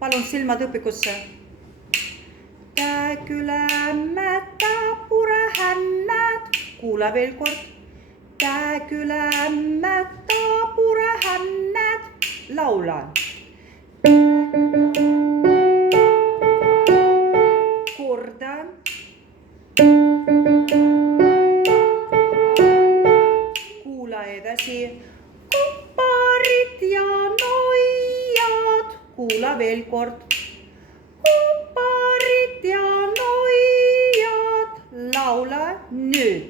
Palun silmad õpikusse. Käekülämmed, taburehännad. Kuula veel kord. Käekülämmed, taburehännad. Laula. Kordan. Kuula edasi. Kopparid ja noiad. Kuula veel kord. Kopparid ja noiad. Laula nüüd.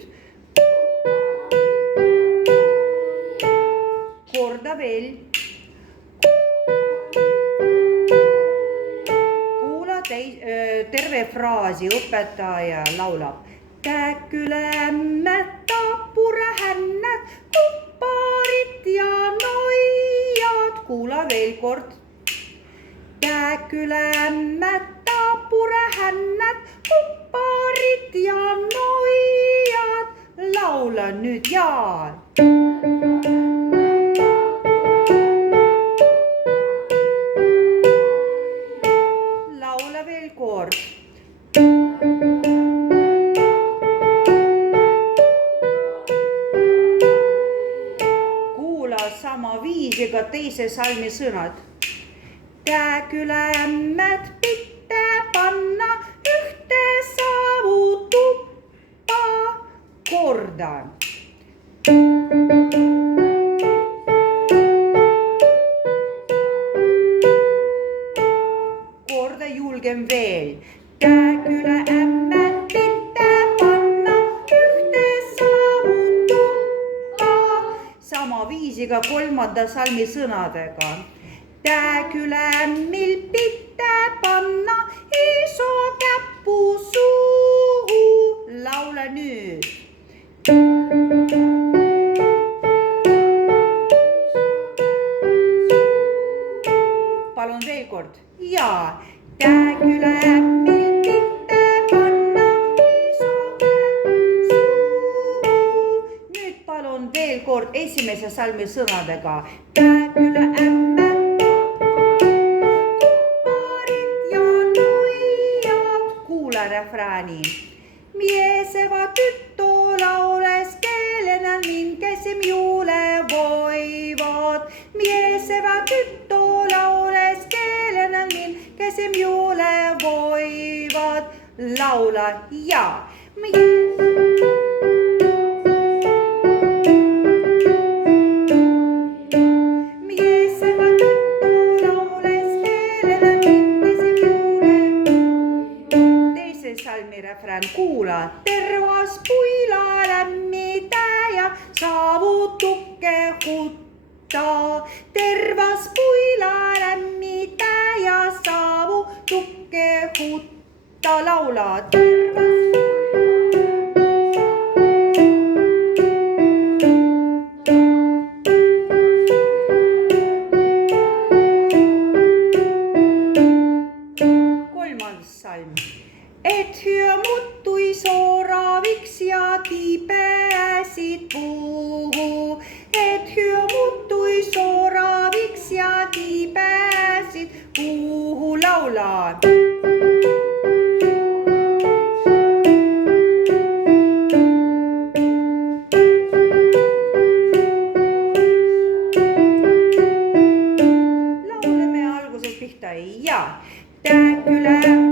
Korda veel. Kuula terve fraasi, õpetaja laulab. Käekülämmed, taburehännad, kopparid ja noiad. Kuula veel kord. Käekülämmed, taburehännad, kopparid ja noiad. Laula nüüd ja. Laula veel kord. Kuula sama viisiga teise salmi sõnad. Käekülämmed pitte panna ühte savutuppa. Kordan. Korda julgem veel. Käekülämmed pitte panna ühte savutuppa. Sama viisiga kolmanda salmi sõnadega. Käekülämmil pitte panna iso käppu suhu. Laula nüüd. Palun veel kord. Ja. Käekülämmil pitte panna iso käppu suhu. Nüüd palun veel kord esimese salmi sõnadega. Käekülämmel refrääni. Mieseva tyttö laules keelenä, minkäsim juule voivat. Mieseva tyttö laules keelenä, minkäsim juule voivat. Laula ja. Refrään kuula. Tervas puila lämmitä ja saavutukke huttaa. Tervas puila lämmitä ja saavutukke huttaa. Laulaa. Tervas. Kolmas salm. Et hyö muttui soraviksi ja kipeäsit puhu. Et hyö muttui soraviksi ja kipeäsit puhu. Laulaa. Lauleme alguses pihta ja. Käekülämmä.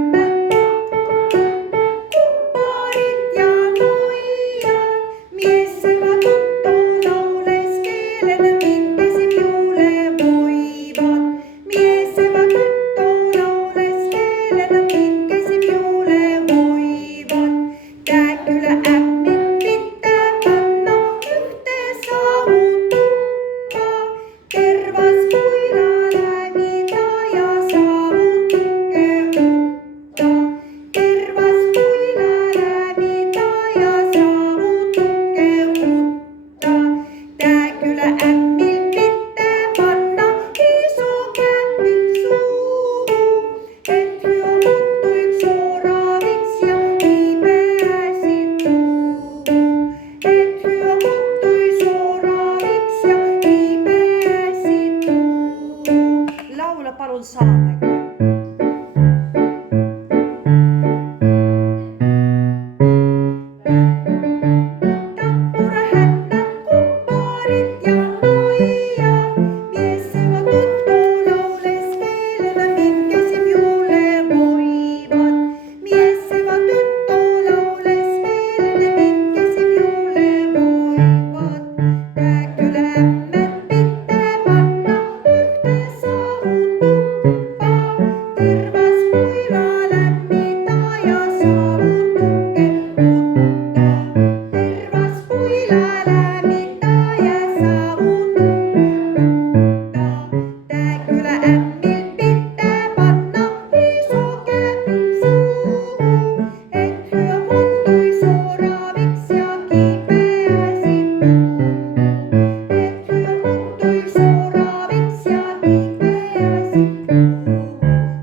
palun saage.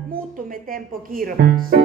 Muutumme tempo kiiremaks.